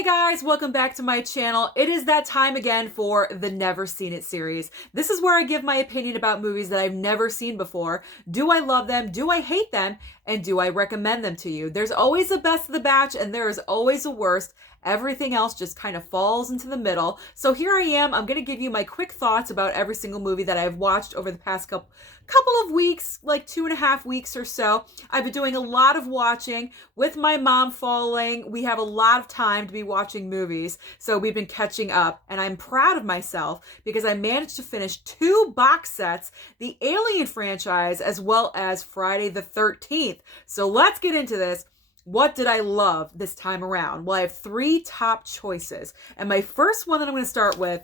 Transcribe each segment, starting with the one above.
Hey guys, welcome back to my channel. It is that time again for the Never Seen It series. This is where I give my opinion about movies that I've never seen before. Do I love them? Do I hate them? And do I recommend them to you? There's always a best of the batch and there is always a worst. Everything else just kind of falls into the middle. So here I am. I'm going to give you my quick thoughts about every single movie that I've watched over the past couple of weeks, like 2.5 weeks or so. I've been doing a lot of watching with my mom following. We have a lot of time to be watching movies, so we've been catching up, and I'm proud of myself because I managed to finish 2 box sets, the Alien franchise as well as Friday the 13th. So let's get into this. What did I love this time around? Well, I have 3 top choices, and my first one that I'm going to start with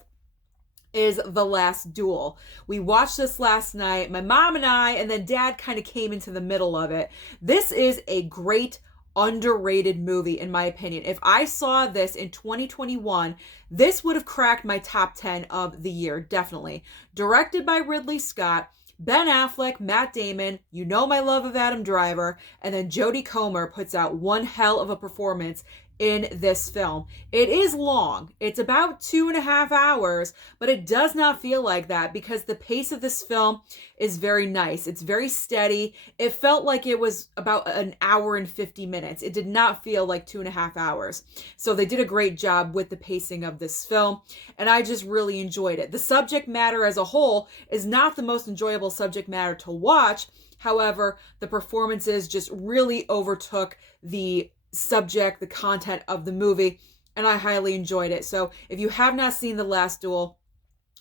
is The Last Duel. We watched this last night, my mom and I, and then dad kind of came into the middle of it. This is a great, underrated movie in my opinion. If I saw this in 2021, this would have cracked my top 10 of the year, definitely. Directed by Ridley Scott, Ben Affleck, Matt Damon, you know my love of Adam Driver, and then Jodie Comer puts out one hell of a performance in this film. It is long. It's about 2.5 hours, but it does not feel like that because the pace of this film is very nice. It's very steady. It felt like it was about an hour and 50 minutes. It did not feel like 2.5 hours. So they did a great job with the pacing of this film, and I just really enjoyed it. The subject matter as a whole is not the most enjoyable subject matter to watch. However, the performances just really overtook the subject, the content of the movie, and I highly enjoyed it. So if you have not seen The Last Duel,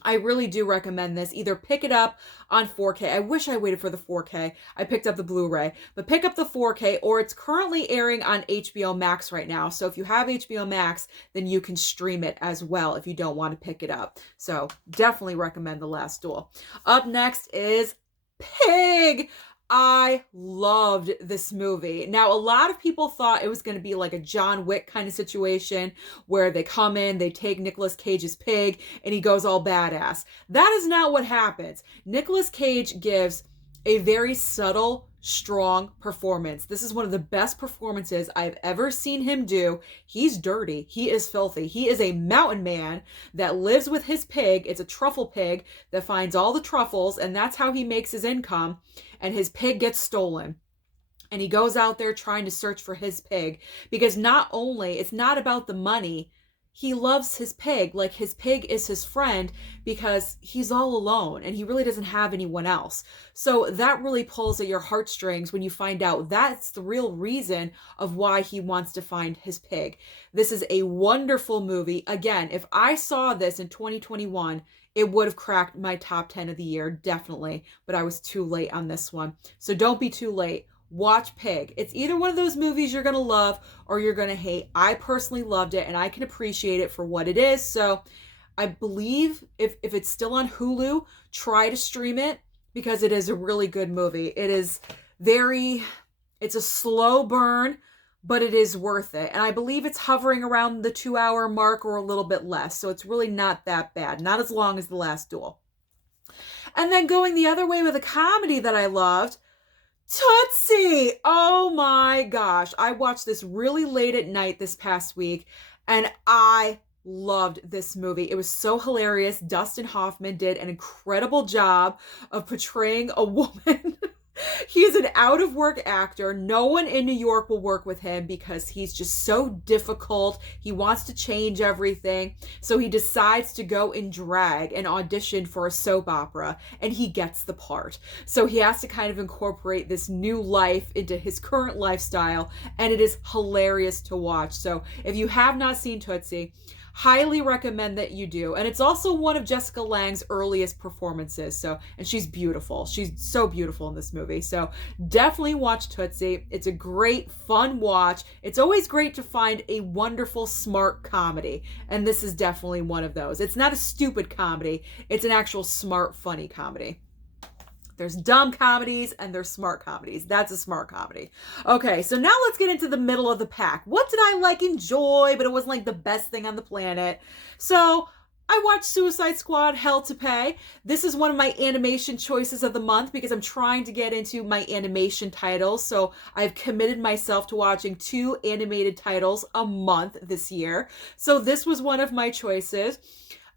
I really do recommend this. Either pick it up on 4K. I wish I waited for the 4K. I picked up the Blu-ray, but pick up the 4K, or it's currently airing on HBO Max right now. So if you have HBO Max, then you can stream it as well if you don't want to pick it up. So definitely recommend The Last Duel. Up next is Pig. I loved this movie. Now, a lot of people thought it was going to be like a John Wick kind of situation where they come in, they take Nicolas Cage's pig, and he goes all badass. That is not what happens. Nicolas Cage gives a very subtle, strong performance. This is one of the best performances I've ever seen him do. He's dirty. He is filthy. He is a mountain man that lives with his pig. It's a truffle pig that finds all the truffles, and that's how he makes his income. And his pig gets stolen. And he goes out there trying to search for his pig because not only, it's not about the money, he loves his pig. Like, his pig is his friend because he's all alone and he really doesn't have anyone else. So that really pulls at your heartstrings when you find out that's the real reason of why he wants to find his pig. This is a wonderful movie. Again, if I saw this in 2021, it would have cracked my top 10 of the year, definitely. But I was too late on this one. So don't be too late. Watch Pig. It's either one of those movies you're going to love or you're going to hate. I personally loved it and I can appreciate it for what it is. So I believe if it's still on Hulu, try to stream it because it is a really good movie. It's a slow burn, but it is worth it. And I believe it's hovering around the 2-hour mark or a little bit less. So it's really not that bad. Not as long as The Last Duel. And then going the other way with a comedy that I loved, Toosie! Oh my gosh. I watched this really late at night this past week and I loved this movie. It was so hilarious. Dustin Hoffman did an incredible job of portraying a woman. He is an out-of-work actor. No one in New York will work with him because he's just so difficult. He wants to change everything. So he decides to go in drag and audition for a soap opera, and he gets the part. So he has to kind of incorporate this new life into his current lifestyle, and it is hilarious to watch. So if you have not seen Toosie, highly recommend that you do. And it's also one of Jessica Lange's earliest performances. And she's beautiful. She's so beautiful in this movie. So definitely watch Toosie. It's a great, fun watch. It's always great to find a wonderful, smart comedy. And this is definitely one of those. It's not a stupid comedy. It's an actual smart, funny comedy. There's dumb comedies and there's smart comedies. That's a smart comedy. Okay, so now let's get into the middle of the pack. What did I enjoy, but it wasn't like the best thing on the planet? So I watched Suicide Squad Hell to Pay. This is one of my animation choices of the month because I'm trying to get into my animation titles. So I've committed myself to watching 2 animated titles a month this year. So this was one of my choices.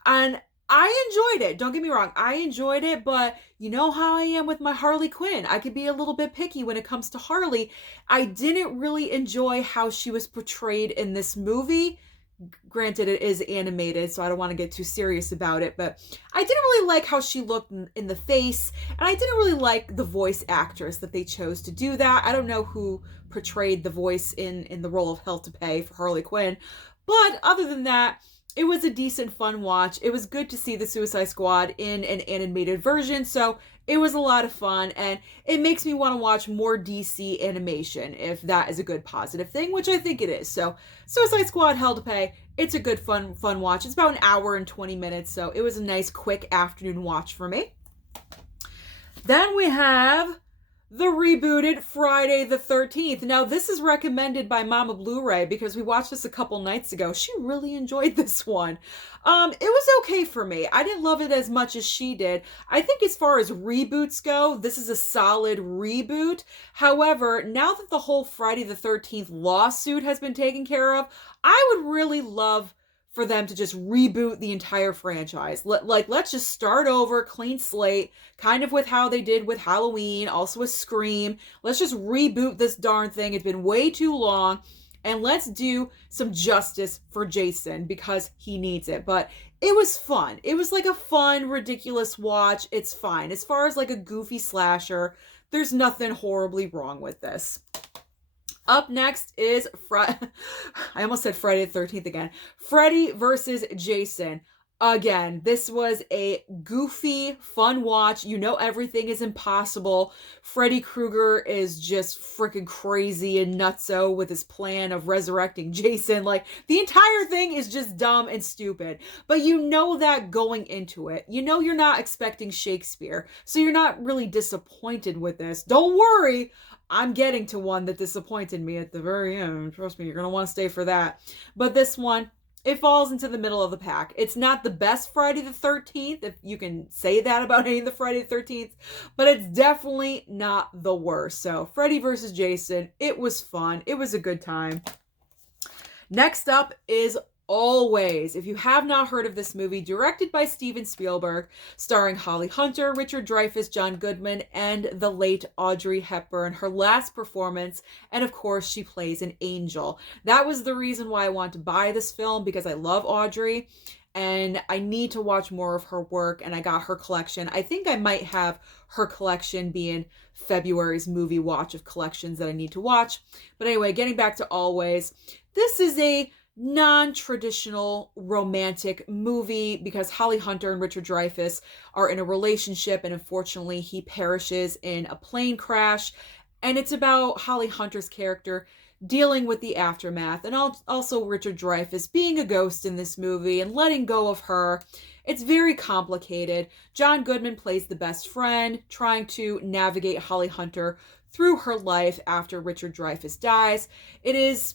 And I enjoyed it. Don't get me wrong. I enjoyed it, but you know how I am with my Harley Quinn. I could be a little bit picky when it comes to Harley. I didn't really enjoy how she was portrayed in this movie. Granted, it is animated, so I don't want to get too serious about it, but I didn't really like how she looked in the face, and I didn't really like the voice actress that they chose to do that. I don't know who portrayed the voice in the role of Hell to Pay for Harley Quinn, but other than that, it was a decent, fun watch. It was good to see the Suicide Squad in an animated version, so it was a lot of fun, and it makes me want to watch more DC animation, if that is a good positive thing, which I think it is. So, Suicide Squad Hell to Pay, it's a good, fun watch. It's about an hour and 20 minutes, so it was a nice, quick afternoon watch for me. Then we have the rebooted Friday the 13th. Now, this is recommended by Mama Blu-ray because we watched this a couple nights ago. She really enjoyed this one. It was okay for me. I didn't love it as much as she did. I think as far as reboots go, this is a solid reboot. However, now that the whole Friday the 13th lawsuit has been taken care of, I would really love for them to just reboot the entire franchise. Let's just start over, clean slate, kind of with how they did with Halloween, also with Scream. Let's just reboot this darn thing. It's been way too long. And let's do some justice for Jason because he needs it. But it was fun. It was like a fun, ridiculous watch. It's fine. As far as like a goofy slasher, there's nothing horribly wrong with this. Up next is I almost said Friday the 13th again. Freddy versus Jason. Again, this was a goofy, fun watch. You know everything is impossible. Freddy Krueger is just freaking crazy and nutso with his plan of resurrecting Jason. Like, the entire thing is just dumb and stupid. But you know that going into it. You know you're not expecting Shakespeare. So you're not really disappointed with this. Don't worry. I'm getting to one that disappointed me at the very end. Trust me, you're going to want to stay for that. But this one, it falls into the middle of the pack. It's not the best Friday the 13th, if you can say that about any of the Friday the 13th, but it's definitely not the worst. So, Freddy versus Jason, it was fun. It was a good time. Next up is Always. If you have not heard of this movie, directed by Steven Spielberg, starring Holly Hunter, Richard Dreyfuss, John Goodman, and the late Audrey Hepburn, her last performance, and of course she plays an angel. That was the reason why I wanted to buy this film, because I love Audrey and I need to watch more of her work, and I got her collection. I think I might have her collection be in February's movie watch of collections that I need to watch. But anyway, getting back to Always, this is a non-traditional romantic movie because Holly Hunter and Richard Dreyfuss are in a relationship, and unfortunately he perishes in a plane crash, and it's about Holly Hunter's character dealing with the aftermath, and also Richard Dreyfuss being a ghost in this movie and letting go of her. It's very complicated. John Goodman plays the best friend, trying to navigate Holly Hunter through her life after Richard Dreyfuss dies. It is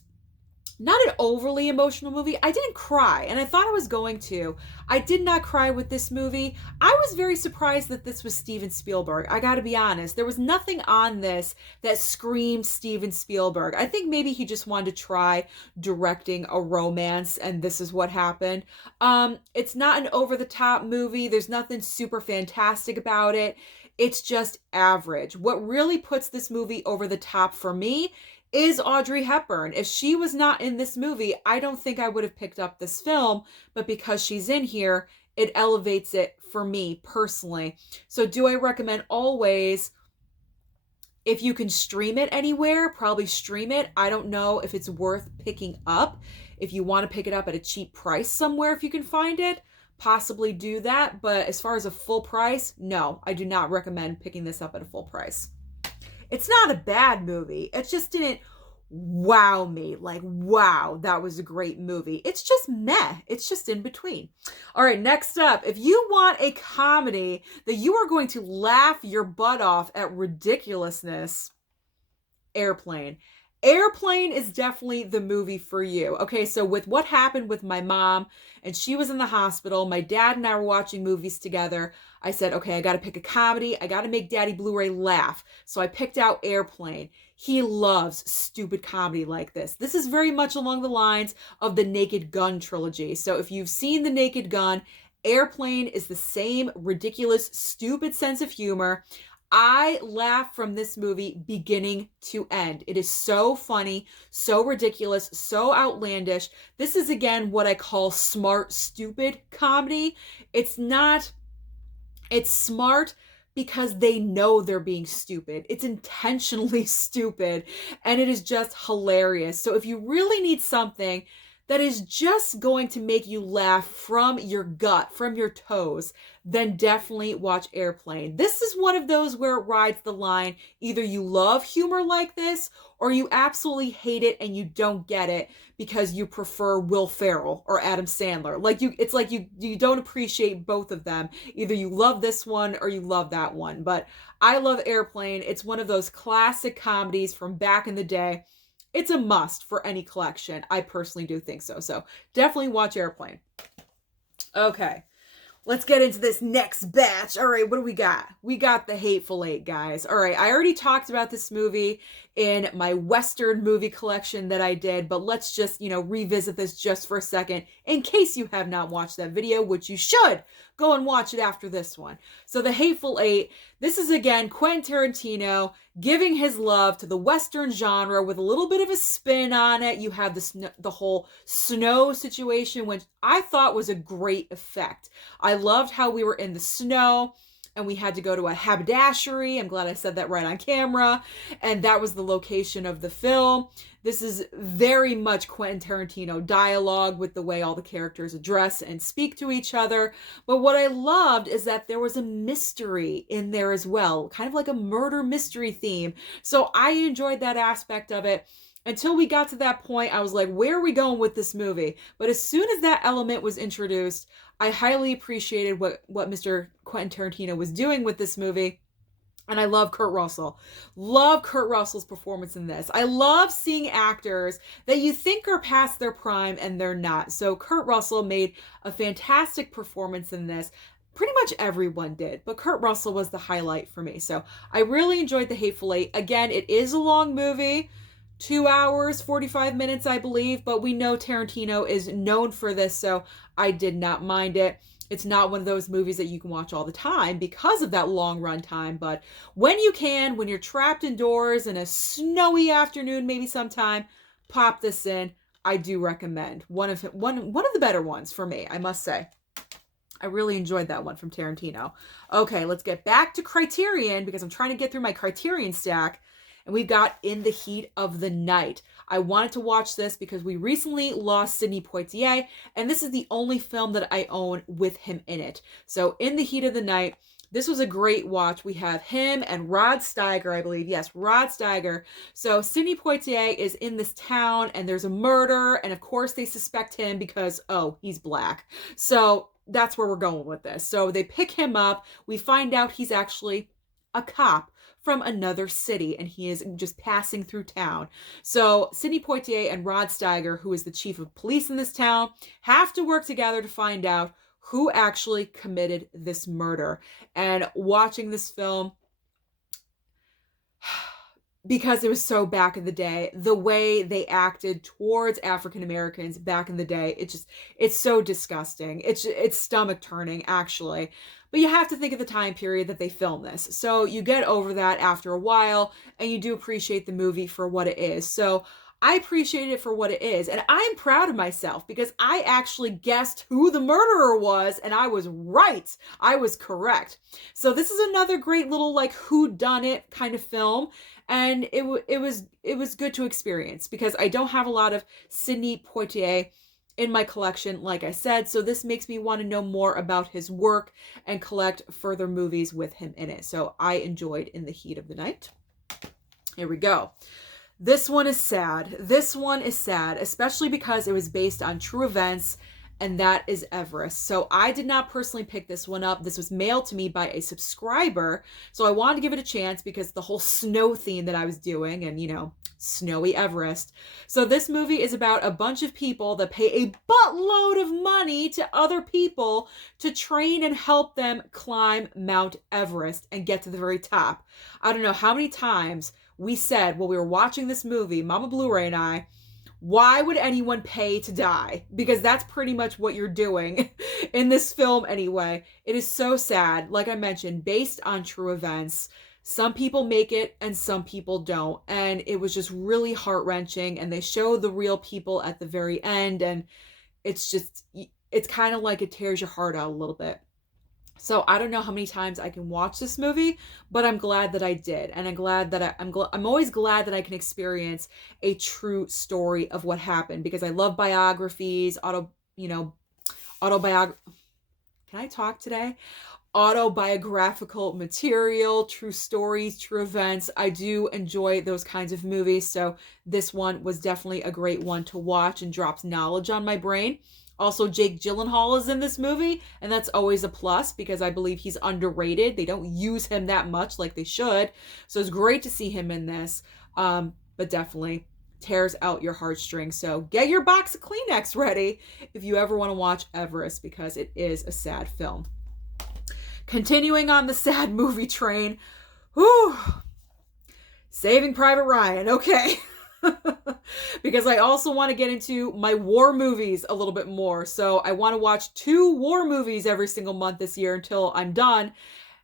not an overly emotional movie. I didn't cry, and I thought I was going to. I did not cry with this movie. I was very surprised that this was Steven Spielberg. I gotta be honest. There was nothing on this that screamed Steven Spielberg. I think maybe he just wanted to try directing a romance, and this is what happened. It's not an over-the-top movie. There's nothing super fantastic about it. It's just average. What really puts this movie over the top for me is Audrey Hepburn. If she was not in this movie, I don't think I would have picked up this film, but because she's in here, it elevates it for me personally. So do I recommend Always? If you can stream it anywhere, probably stream it. I don't know if it's worth picking up. If you want to pick it up at a cheap price somewhere, if you can find it, possibly do that. But as far as a full price, no, I do not recommend picking this up at a full price. It's not a bad movie. It just didn't wow me. Like, wow, that was a great movie. It's just meh. It's just in between. All right, next up, if you want a comedy that you are going to laugh your butt off at ridiculousness, Airplane. Airplane is definitely the movie for you. Okay, so with what happened with my mom, and she was in the hospital, my dad and I were watching movies together. I said, okay, I got to pick a comedy. I got to make Daddy Blu-ray laugh. So I picked out Airplane. He loves stupid comedy like this. This is very much along the lines of the Naked Gun trilogy. So if you've seen the Naked Gun, Airplane is the same ridiculous, stupid sense of humor. I laugh from this movie beginning to end. It is so funny, so ridiculous, so outlandish. This is, again, what I call smart, stupid comedy. It's smart because they know they're being stupid. It's intentionally stupid, and it is just hilarious. So if you really need something that is just going to make you laugh from your gut, from your toes, then definitely watch Airplane. This is one of those where it rides the line. Either you love humor like this, or you absolutely hate it and you don't get it because you prefer Will Ferrell or Adam Sandler. It's like you don't appreciate both of them. Either you love this one or you love that one. But I love Airplane. It's one of those classic comedies from back in the day. It's a must for any collection. I personally do think so. So definitely watch Airplane. Okay, let's get into this next batch. All right, what do we got? We got The Hateful Eight, guys. All right, I already talked about this movie in my Western movie collection that I did, but let's just, revisit this just for a second in case you have not watched that video, which you should. Go and watch it after this one. So The Hateful Eight, this is, again, Quentin Tarantino giving his love to the Western genre with a little bit of a spin on it. You have the whole snow situation, which I thought was a great effect. I loved how we were in the snow and we had to go to a haberdashery. I'm glad I said that right on camera. And that was the location of the film. This is very much Quentin Tarantino dialogue with the way all the characters address and speak to each other. But what I loved is that there was a mystery in there as well, kind of like a murder mystery theme. So I enjoyed that aspect of it. Until we got to that point, I was like, where are we going with this movie? But as soon as that element was introduced, I highly appreciated what Mr. Quentin Tarantino was doing with this movie. And I love Kurt Russell. Love Kurt Russell's performance in this. I love seeing actors that you think are past their prime and they're not. So Kurt Russell made a fantastic performance in this. Pretty much everyone did, but Kurt Russell was the highlight for me. So I really enjoyed The Hateful Eight. Again, it is a long movie. 2 hours, 45 minutes, I believe, but we know Tarantino is known for this, so I did not mind it. It's not one of those movies that you can watch all the time because of that long run time, but when you can, when you're trapped indoors in a snowy afternoon, maybe sometime, pop this in. I do recommend. One of the better ones for me, I must say. I really enjoyed that one from Tarantino. Okay, let's get back to Criterion because I'm trying to get through my Criterion stack. And we've got In the Heat of the Night. I wanted to watch this because we recently lost Sidney Poitier, and this is the only film that I own with him in it. So In the Heat of the Night, this was a great watch. We have him and Rod Steiger, I believe. Yes, Rod Steiger. So Sidney Poitier is in this town, and there's a murder, and of course they suspect him because, oh, he's black. So that's where we're going with this. So they pick him up. We find out he's actually a cop from another city, and he is just passing through town. So Sidney Poitier and Rod Steiger, who is the chief of police in this town, have to work together to find out who actually committed this murder. And watching this film, because it was so back in the day, the way they acted towards African Americans back in the day, it's so disgusting. It's stomach turning, actually. But you have to think of the time period that they filmed this. So you get over that after a while, and you do appreciate the movie for what it is. So I appreciate it for what it is. And I'm proud of myself because I actually guessed who the murderer was, and I was right. I was correct. So this is another great little whodunit kind of film. And it was good to experience because I don't have a lot of Sidney Poitier in my collection, like I said, so this makes me want to know more about his work and collect further movies with him in it. So I enjoyed In the Heat of the Night. Here we go. This one is sad. This one is sad, especially because it was based on true events, and that is Everest. So I did not personally pick this one up. This was mailed to me by a subscriber. So I wanted to give it a chance because the whole snow theme that I was doing and, snowy Everest. So this movie is about a bunch of people that pay a buttload of money to other people to train and help them climb Mount Everest and get to the very top. I don't know how many times we said while we were watching this movie, Mama Blu-ray and I, why would anyone pay to die? Because that's pretty much what you're doing in this film anyway. It is so sad. Like I mentioned, based on true events. Some people make it and some people don't. And it was just really heart-wrenching. And they show the real people at the very end. And it's kind of like it tears your heart out a little bit. So I don't know how many times I can watch this movie, but I'm glad that I did. And I'm glad that I'm always glad that I can experience a true story of what happened, because I love biographies, can I talk today? Autobiographical material, true stories, true events. I do enjoy those kinds of movies. So this one was definitely a great one to watch and drops knowledge on my brain. Also, Jake Gyllenhaal is in this movie, and that's always a plus because I believe he's underrated. They don't use him that much like they should. So it's great to see him in this, but definitely tears out your heartstrings. So get your box of Kleenex ready if you ever want to watch Everest, because it is a sad film. Continuing on the sad movie train, Saving Private Ryan. Okay. Because I also want to get into my war movies a little bit more. So I want to watch 2 war movies every single month this year until I'm done.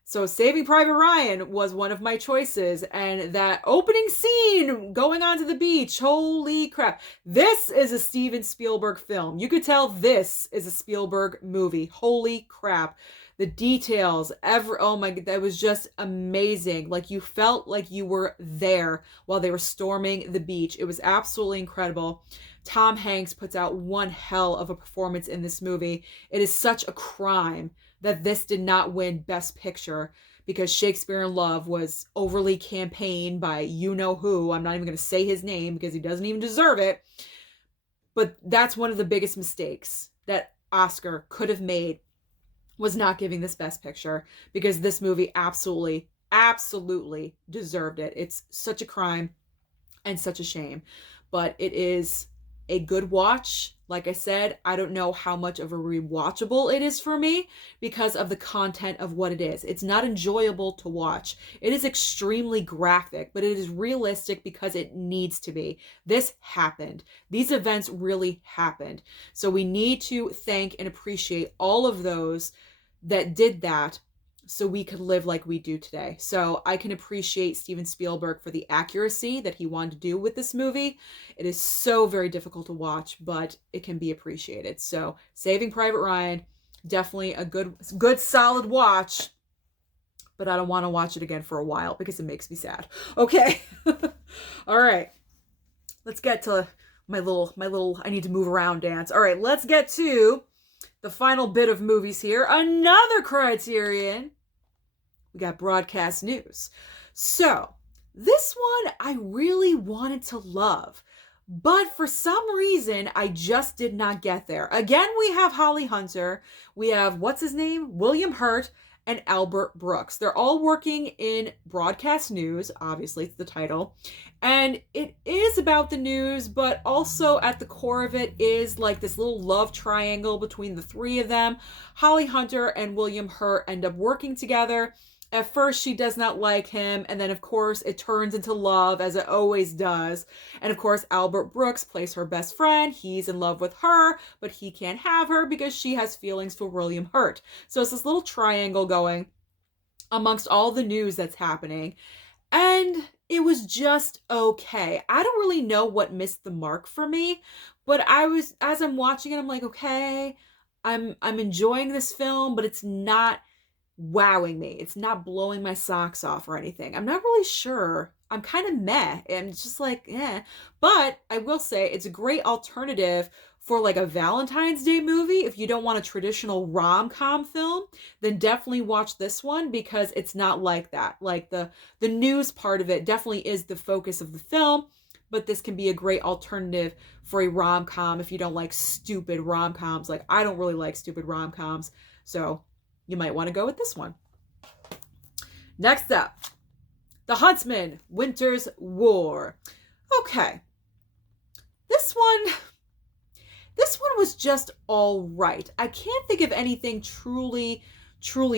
So Saving Private Ryan was one of my choices. And that opening scene going onto the beach, holy crap. This is a Steven Spielberg film. You could tell this is a Spielberg movie. Holy crap. The details, oh my God, that was just amazing. Like, you felt like you were there while they were storming the beach. It was absolutely incredible. Tom Hanks puts out one hell of a performance in this movie. It is such a crime that this did not win Best Picture, because Shakespeare in Love was overly campaigned by you-know-who. I'm not even going to say his name because he doesn't even deserve it. But that's one of the biggest mistakes that Oscar could have made, was not giving this Best Picture, because this movie absolutely deserved it. It's such a crime and such a shame, but it is a good watch. Like I said, I don't know how much of a rewatchable it is for me because of the content of what it is. It's not enjoyable to watch. It is extremely graphic, but it is realistic because it needs to be. This happened. These events really happened. So we need to thank and appreciate all of those that did that so we could live like we do today. So I can appreciate Steven Spielberg for the accuracy that he wanted to do with this movie. It is so very difficult to watch, but it can be appreciated. So Saving Private Ryan, definitely a good solid watch, but I don't want to watch it again for a while because it makes me sad. Okay. All right. Let's get to my little I need to move around dance. All right, let's get to the final bit of movies here. Another Criterion. We got broadcast news. So, this one I really wanted to love, but for some reason, I just did not get there. Again, we have Holly Hunter. We have, what's his name? William Hurt and Albert Brooks. They're all working in broadcast news. Obviously, it's the title. And it is about the news, but also at the core of it is like this little love triangle between the three of them. Holly Hunter and William Hurt end up working together. At first, she does not like him, and then, of course, it turns into love, as it always does. And, of course, Albert Brooks plays her best friend. He's in love with her, but he can't have her because she has feelings for William Hurt. So it's this little triangle going amongst all the news that's happening. And it was just okay. I don't really know what missed the mark for me, but as I'm watching it, I'm like, okay, I'm enjoying this film, but it's not wowing me. It's not blowing my socks off or anything. I'm not really sure. I'm kind of meh. And it's just like, eh. But I will say it's a great alternative for like a Valentine's Day movie. If you don't want a traditional rom-com film, then definitely watch this one because it's not like that. Like the news part of it definitely is the focus of the film, but this can be a great alternative for a rom-com if you don't like stupid rom-coms. Like, I don't really like stupid rom-coms, so you might want to go with this one. Next up, The Huntsman Winters War. Okay. This one was just all right. I can't think of anything truly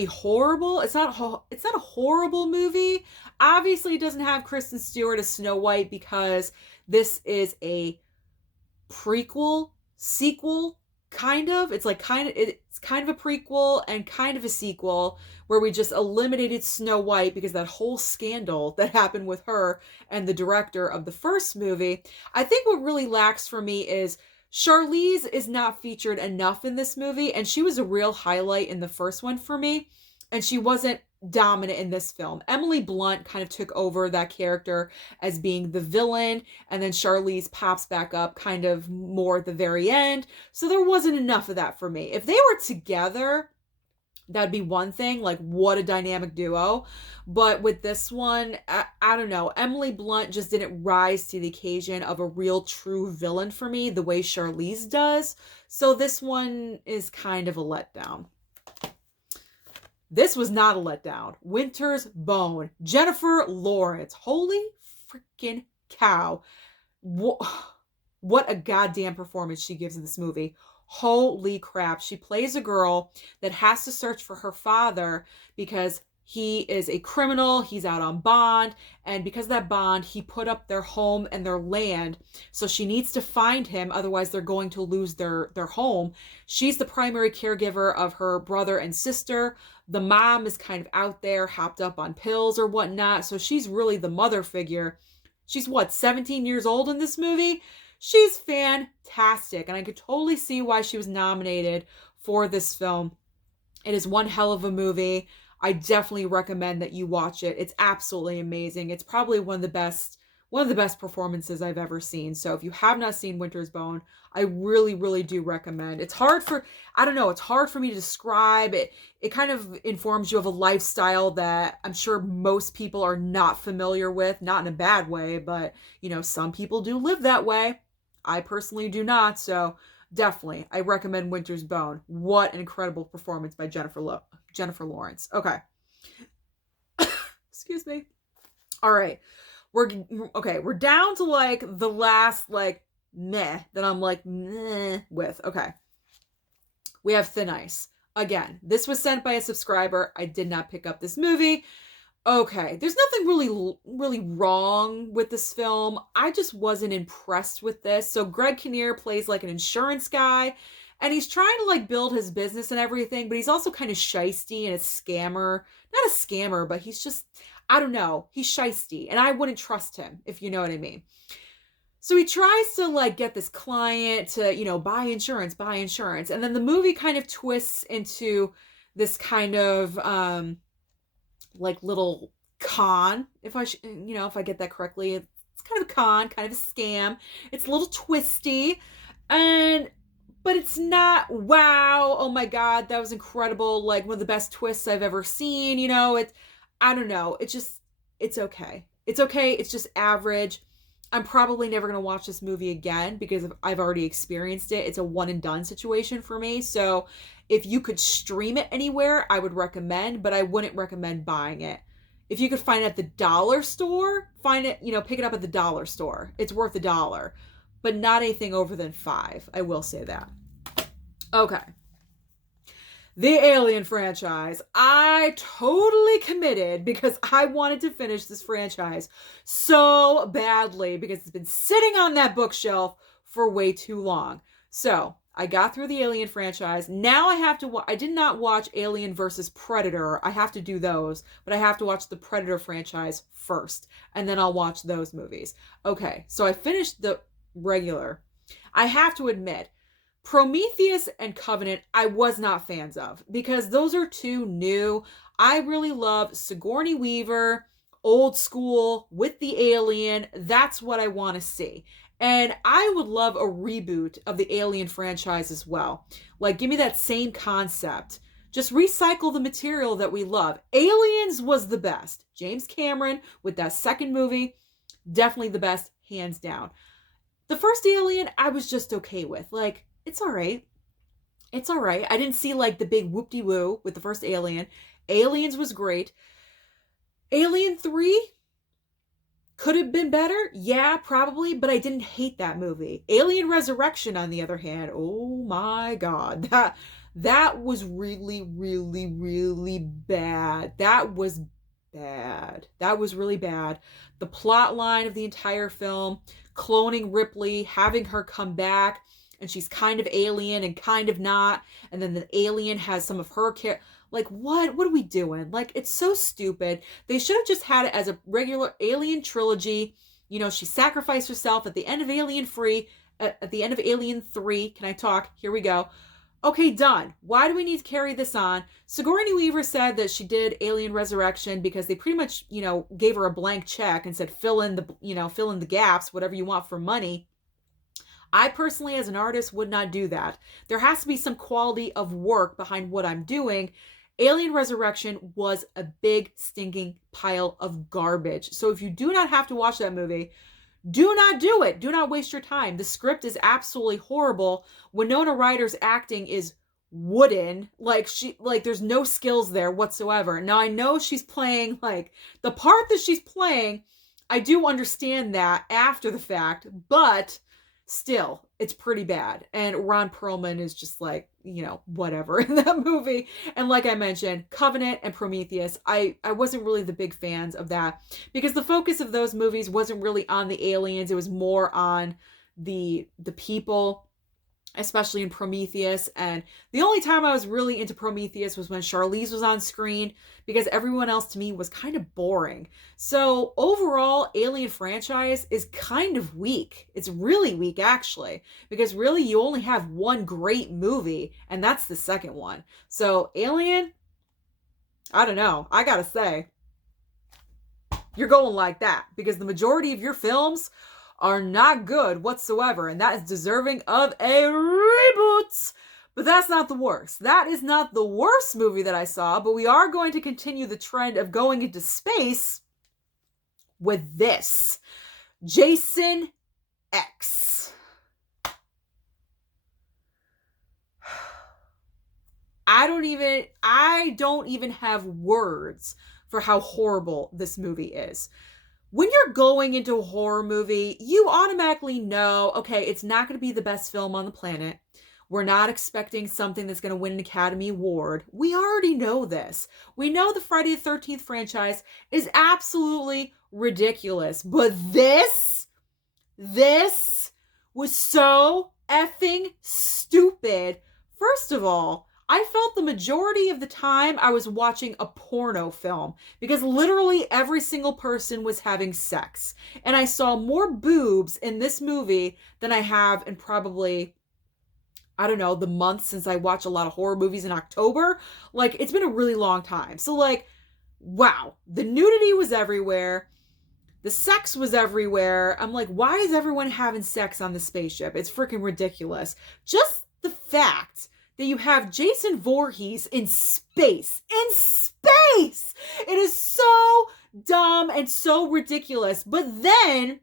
horrible. It's not a horrible movie. Obviously, it doesn't have Kristen Stewart as Snow White because this is a prequel, sequel, kind of. It's kind of a prequel and kind of a sequel where we just eliminated Snow White because that whole scandal that happened with her and the director of the first movie. I think what really lacks for me is Charlize is not featured enough in this movie, and she was a real highlight in the first one for me, and she wasn't dominant in this film. Emily Blunt kind of took over that character as being the villain, and then Charlize pops back up kind of more at the very end, so there wasn't enough of that for me. If they were together, that'd be one thing, like what a dynamic duo. But with this one, I don't know. Emily Blunt just didn't rise to the occasion of a real true villain for me the way Charlize does. So this one is kind of a letdown. This was not a letdown. Winter's Bone. Jennifer Lawrence. Holy freaking cow. What a goddamn performance she gives in this movie. Holy crap. She plays a girl that has to search for her father because he is a criminal. He's out on bond. And because of that bond, he put up their home and their land. So she needs to find him. Otherwise, they're going to lose their home. She's the primary caregiver of her brother and sister. The mom is kind of out there, hopped up on pills or whatnot. So she's really the mother figure. She's 17 years old in this movie? She's fantastic, and I could totally see why she was nominated for this film. It is one hell of a movie. I definitely recommend that you watch it. It's absolutely amazing. It's probably one of the best performances I've ever seen. So if you have not seen Winter's Bone, I really, really do recommend. It's hard for me to describe it. It kind of informs you of a lifestyle that I'm sure most people are not familiar with, not in a bad way, but some people do live that way. I personally do not, so definitely, I recommend Winter's Bone. What an incredible performance by Jennifer Lawrence. Okay. Excuse me. All right. We're down to the last meh that I'm meh with. Okay. We have Thin Ice. Again, this was sent by a subscriber. I did not pick up this movie. Okay, there's nothing really wrong with this film. I just wasn't impressed with this. So Greg Kinnear plays an insurance guy, and he's trying to build his business and everything, but he's also kind of shisty and a scammer. Not a scammer, but he's just, I don't know, he's shisty, and I wouldn't trust him, if you know what I mean. So he tries to get this client to, buy insurance. And then the movie kind of twists into this kind of, little con, if I get that correctly. It's kind of a con, kind of a scam. It's a little twisty, but it's not, wow, oh my God, that was incredible. One of the best twists I've ever seen. I don't know. It's okay. It's okay. It's just average. I'm probably never going to watch this movie again because I've already experienced it. It's a one and done situation for me. So if you could stream it anywhere, I would recommend, but I wouldn't recommend buying it. If you could find it at the dollar store, find it, pick it up at the dollar store. It's worth $1, but not anything over than $5. I will say that. Okay. The Alien franchise. I totally committed because I wanted to finish this franchise so badly because it's been sitting on that bookshelf for way too long. So I got through the Alien franchise. Now I have to I did not watch Alien versus Predator. I have to do those, but I have to watch the Predator franchise first, and then I'll watch those movies. Okay, so I finished the regular. I have to admit, Prometheus and Covenant, I was not fans of because those are too new. I really love Sigourney Weaver, old school with the alien. That's what I want to see. And I would love a reboot of the Alien franchise as well. Give me that same concept. Just recycle the material that we love. Aliens was the best. James Cameron with that second movie, definitely the best, hands down. The first Alien, I was just okay with. Like, it's all right. It's all right. I didn't see like the big whoop-de-woo with the first Alien. Aliens was great. Alien 3 could have been better. Yeah, probably, but I didn't hate that movie. Alien Resurrection, on the other hand, oh my God. That was really, really, really bad. That was bad. That was really bad. The plot line of the entire film, cloning Ripley, having her come back, and she's kind of alien and kind of not, and then the alien has some of her like, what are we doing? Like, it's so stupid. They should have just had it as a regular Alien trilogy. You know, she sacrificed herself at the end of Alien 3, at the end of Alien 3. Can I talk? Here we go. Okay, done. Why do we need to carry this on? Sigourney Weaver said that she did Alien Resurrection because they pretty much, you know, gave her a blank check and said, fill in the gaps, whatever you want for money. I personally, as an artist, would not do that. There has to be some quality of work behind what I'm doing. Alien Resurrection was a big stinking pile of garbage. So if you do not have to watch that movie, do not do it. Do not waste your time. The script is absolutely horrible. Winona Ryder's acting is wooden. Like, there's no skills there whatsoever. Now, I know she's playing, like, the part that she's playing, I do understand that after the fact, but still, it's pretty bad. And Ron Perlman is just like, you know, whatever in that movie. And like I mentioned, Covenant and Prometheus, I wasn't really the big fans of that because the focus of those movies wasn't really on the aliens. It was more on the people, especially in Prometheus. And the only time I was really into Prometheus was when Charlize was on screen, because everyone else to me was kind of boring. So overall, Alien franchise is kind of weak. It's really weak, actually, because really you only have one great movie, and that's the second one. So Alien, I don't know. I gotta say, you're going like that, because the majority of your films are not good whatsoever, and that is deserving of a reboot. But that's not the worst. That is not the worst movie that I saw, but we are going to continue the trend of going into space with this. Jason X. I don't even have words for how horrible this movie is. When you're going into a horror movie, you automatically know, okay, it's not going to be the best film on the planet. We're not expecting something that's going to win an Academy Award. We already know this. We know the Friday the 13th franchise is absolutely ridiculous. But this was so effing stupid. First of all, I felt the majority of the time I was watching a porno film, because literally every single person was having sex. And I saw more boobs in this movie than I have in probably, I don't know, the month since I watch a lot of horror movies in October. Like, it's been a really long time. So, like, wow. The nudity was everywhere. The sex was everywhere. I'm like, why is everyone having sex on the spaceship? It's freaking ridiculous. Just the fact that you have Jason Voorhees in space. In space! It is so dumb and so ridiculous. But then,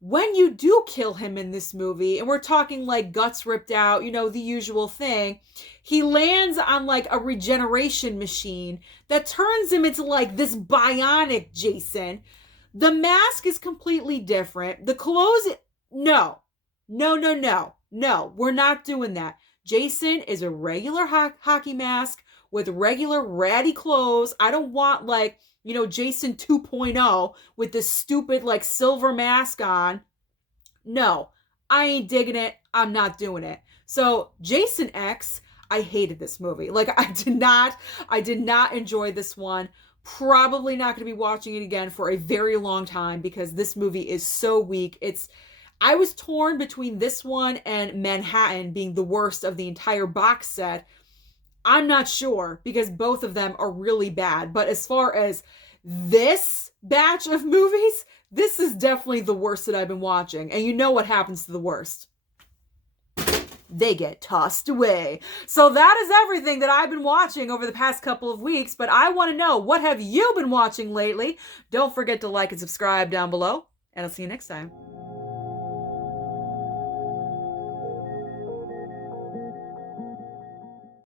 when you do kill him in this movie, and we're talking like guts ripped out, you know, the usual thing, he lands on like a regeneration machine that turns him into like this bionic Jason. The mask is completely different. The clothes, no, we're not doing that. Jason is a regular hockey mask with regular ratty clothes. I don't want like, you know, Jason 2.0 with this stupid like silver mask on. No, I ain't digging it. I'm not doing it. So Jason X, I hated this movie. Like, I did not enjoy this one. Probably not going to be watching it again for a very long time, because this movie is so weak. I was torn between this one and Manhattan being the worst of the entire box set. I'm not sure, because both of them are really bad. But as far as this batch of movies, this is definitely the worst that I've been watching. And you know what happens to the worst? They get tossed away. So that is everything that I've been watching over the past couple of weeks. But I want to know, what have you been watching lately? Don't forget to like and subscribe down below. and I'll see you next time.